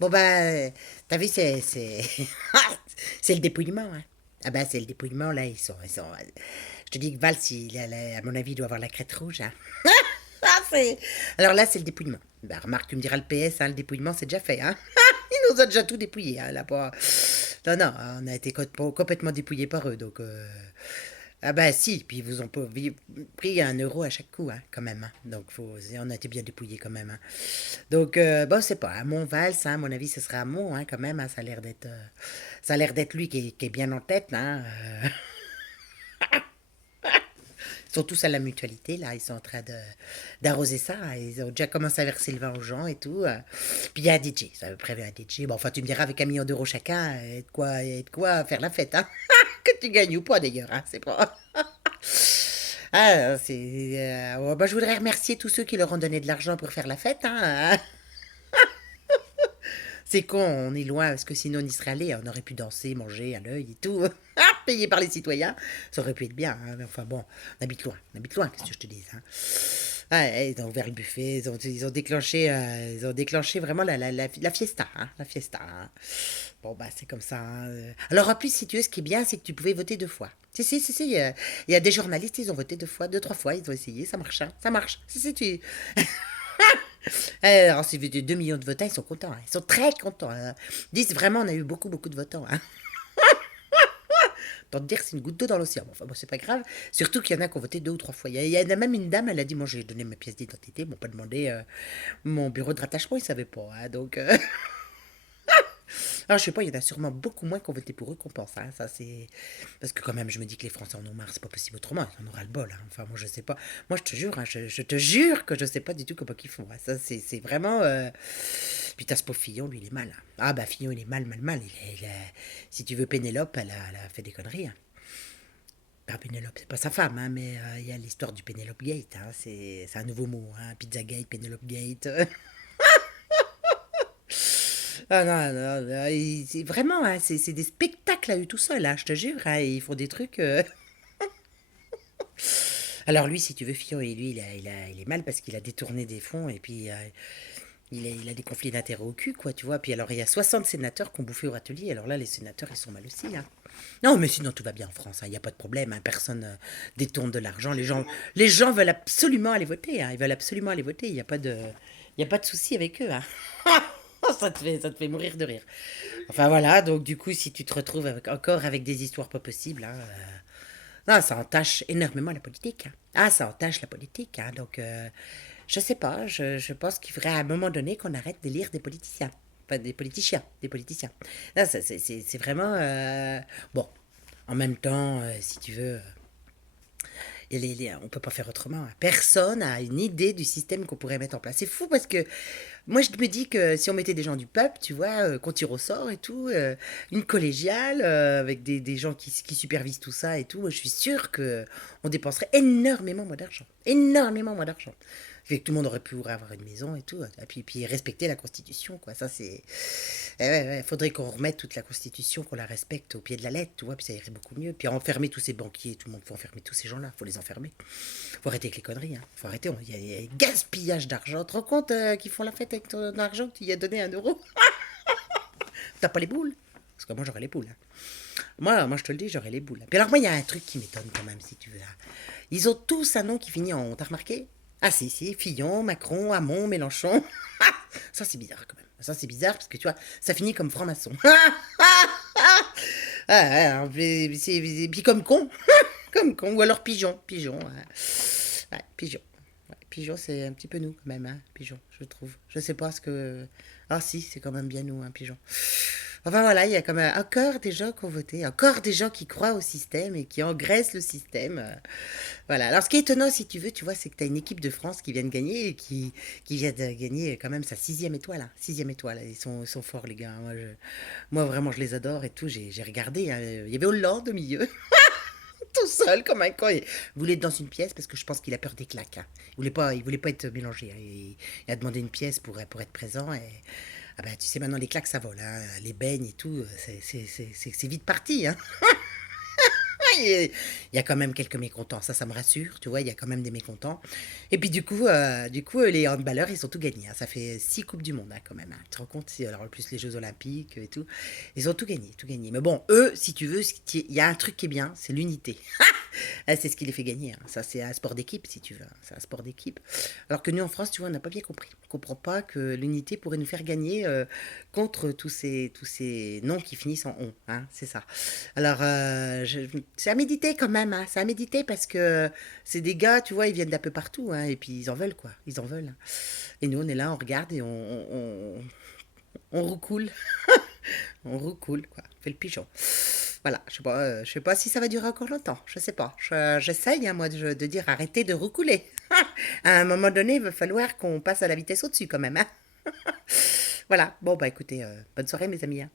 Bon, bah, t'as vu, c'est le dépouillement, hein. Ah bah, c'est le dépouillement, là, je te dis que Valls, à mon avis, il doit avoir la crête rouge, hein. Ah, c'est... Alors là, c'est le dépouillement. Bah, remarque, tu me diras le PS, hein, le dépouillement, c'est déjà fait, hein. Il nous a déjà tout dépouillé, hein, là, pas... Non, non, on a été complètement dépouillés par eux, donc... Ah bah si, puis ils vous ont pas pris 1 euro à chaque coup, hein, quand même, hein. Donc on a été bien dépouillés quand même, hein. Donc bon, c'est pas à Montval, ça, à mon avis, ce sera à Mont, hein, quand même, hein, ça a l'air d'être lui qui est bien en tête, hein. Ils sont tous à la mutualité, là, ils sont en train d'arroser ça, hein. Ils ont déjà commencé à verser le vin aux gens et tout. Puis il y a un DJ, ça avait prévu un DJ. Bon, enfin, tu me diras, avec 1 million d'euros chacun, et de quoi faire la fête, hein. Que tu gagnes ou pas, d'ailleurs, hein, c'est pas... Ah, ouais, bah, je voudrais remercier tous ceux qui leur ont donné de l'argent pour faire la fête, hein. C'est con, on est loin, parce que sinon on y serait allé, on aurait pu danser, manger à l'œil et tout, payé par les citoyens, ça aurait pu être bien, hein. Mais enfin bon, on habite loin, qu'est-ce que je te dis, hein. Ah, ils ont ouvert le buffet, ils ont déclenché vraiment la fiesta, hein, la fiesta, hein. Bon, bah c'est comme ça, hein. Alors en plus, si tu veux, ce qui est bien, c'est que tu pouvais voter 2 fois. Si, il y a des journalistes, ils ont voté 2 fois, 2, 3 fois, ils ont essayé, ça marche, hein, ça marche. Si. Alors, si vous avez 2 millions de votants, ils sont contents, hein. Ils sont très contents, hein. Ils disent vraiment, on a eu beaucoup, beaucoup de votants, hein. Tant te dire, c'est une goutte d'eau dans l'océan. Bon, enfin, bon, c'est pas grave. Surtout qu'il y en a qui ont voté 2 ou 3 fois. Il y en a même une dame, elle a dit, moi j'ai donné ma pièce d'identité, ils m'ont pas demandé mon bureau de rattachement, ils savaient pas, hein. Donc, alors, je sais pas, il y en a sûrement beaucoup moins qui ont voté pour eux qu'on pense, hein. Ça, c'est... Parce que quand même, je me dis que les Français en ont marre, c'est pas possible autrement, ils en aura le bol, hein. Enfin, moi, je sais pas. Moi, je te jure, hein, je te jure que je sais pas du tout comment ils font, hein. Ça, c'est vraiment... Puis t'as ce pauvre Fillon, lui, il est mal, hein. Ah, bah, Fillon, il est mal, mal, mal. Si tu veux, Pénélope, elle a fait des conneries, hein. Pas Pénélope, c'est pas sa femme, hein, mais il y a l'histoire du Pénélope Gate, hein. C'est un nouveau mot, hein. Pizza Gate, Pénélope Gate. Ah non, non, non, c'est vraiment, hein, c'est des spectacles à eux tout seuls, hein, je te jure, hein, ils font des trucs. Alors lui, si tu veux, Fillon, et lui, il est mal parce qu'il a détourné des fonds et puis il a des conflits d'intérêts au cul, quoi, tu vois. Puis alors, il y a 60 sénateurs qui ont bouffé au râtelier. Alors là, les sénateurs, ils sont mal aussi, hein. Non, mais sinon, tout va bien en France, hein, il n'y a pas de problème, hein, personne détourne de l'argent. Les gens veulent absolument aller voter, hein, ils veulent absolument aller voter, il y a pas de souci avec eux, hein. Ça te fait mourir de rire. Enfin voilà, donc du coup, si tu te retrouves encore avec des histoires pas possibles, hein, non, ça entache énormément la politique, hein. Ah, ça entache la politique, hein. Donc, je sais pas, je pense qu'il faudrait à un moment donné qu'on arrête de lire des politiciens. Pas des politiciens, des politiciens. Là, c'est vraiment... bon, en même temps, si tu veux, on peut pas faire autrement, hein. Personne a une idée du système qu'on pourrait mettre en place. C'est fou parce que moi, je me dis que si on mettait des gens du peuple, tu vois, qu'on tire au sort et tout, une collégiale avec des gens qui supervisent tout ça et tout, je suis sûre que on dépenserait énormément moins d'argent. Énormément moins d'argent. Fait que tout le monde aurait pu avoir une maison et tout, et puis respecter la Constitution, quoi. Ça, c'est... ouais, ouais, faudrait qu'on remette toute la Constitution, qu'on la respecte au pied de la lettre, tu vois, puis ça irait beaucoup mieux. Puis enfermer tous ces banquiers, tout le monde, faut enfermer tous ces gens-là, faut les enfermer. Faut arrêter avec les conneries, hein. Faut arrêter, il y a gaspillage d'argent. Tu te rends compte qu'ils font la fête avec ton argent que tu y as donné 1 euro? T'as pas les boules? Parce que moi, j'aurais les boules, hein. Moi, je te le dis, j'aurais les boules. Puis alors, moi, il y a un truc qui m'étonne quand même, si tu veux, hein. Ils ont tous un nom qui finit en... T'as remarqué? Ah si, Fillon, Macron, Hamon, Mélenchon. Ça, c'est bizarre quand même. Ça, c'est bizarre parce que tu vois, ça finit comme franc-maçon. Ah, ouais, puis comme con. Comme con. Ou alors pigeon. Pigeon. Ouais, ouais, pigeon. Ouais, pigeon, c'est un petit peu nous quand même, hein, pigeon, je trouve. Je sais pas ce que. Ah si, c'est quand même bien nous, hein, pigeon. Enfin voilà, il y a quand même encore des gens qui ont voté, encore des gens qui croient au système et qui engraissent le système. Voilà. Alors, ce qui est étonnant, si tu veux, tu vois, c'est que tu as une équipe de France qui vient de gagner et qui vient de gagner quand même sa 6e étoile, hein. 6e étoile. Ils sont forts, les gars. Moi, vraiment, je les adore et tout. J'ai regardé, hein. Il y avait Hollande au milieu, tout seul, comme un con. Il voulait être dans une pièce parce que je pense qu'il a peur des claques, hein. Il voulait pas être mélangé, hein. Il a demandé une pièce pour être présent. Et ah bah, tu sais, maintenant, les claques, ça vole, hein. Les beignes et tout, c'est vite parti, hein. Il y a quand même quelques mécontents, ça me rassure, tu vois, il y a quand même des mécontents. Et puis les handballeurs, ils ont tout gagné, hein. Ça fait 6 Coupes du Monde, hein, quand même, hein. Tu te rends compte, alors en plus les Jeux Olympiques et tout, ils ont tout gagné, tout gagné. Mais bon, eux, si tu veux, il y a un truc qui est bien, c'est l'unité. Ah, c'est ce qui les fait gagner, hein. Ça, c'est un sport d'équipe, si tu veux, hein. C'est un sport d'équipe. Alors que nous, en France, tu vois, on n'a pas bien compris. On ne comprend pas que l'unité pourrait nous faire gagner contre tous ces noms qui finissent en on, hein. C'est ça. Alors, c'est à méditer quand même, hein. C'est à méditer parce que c'est des gars, tu vois, ils viennent d'un peu partout, hein, et puis ils en veulent, quoi. Ils en veulent. Et nous, on est là, on regarde et on roucoule. On roucoule, quoi. On fait le pigeon. Voilà, je sais pas si ça va durer encore longtemps. Je sais pas. J'essaye, hein, moi, de dire arrêtez de roucouler. À un moment donné, il va falloir qu'on passe à la vitesse au-dessus, quand même, hein. Voilà. Bon, bah écoutez, bonne soirée, mes amis, hein.